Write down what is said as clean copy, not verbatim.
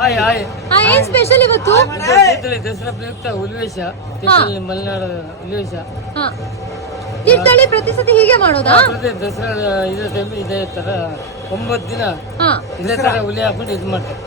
Hi hi. ಏನ್ special ಇವತ್ತು? ತೀರ್ಥಹಳ್ಳಿ ದಸರಾ ಪ್ರಯುಕ್ತ ಹುಲಿವೇಷ, ತೀರ್ಥಹಳ್ಳಿ ಮಲೆನಾಡು ಹುಲಿವೇಷ. ತೀರ್ಥಹಳ್ಳಿ ಪ್ರತಿ ಸತಿ ಹೀಗೆ ಮಾಡೋದಾ? ಪ್ರತಿ ದಸರಾ ಇದೇ ಟೈಮ್ ಇದೇ ತರ 9 ದಿನ ಇದೇ ತರ ಹುಲಿ ಹಾಕೊಂಡು ಇದು ಮಾಡ್ತಾರೆ.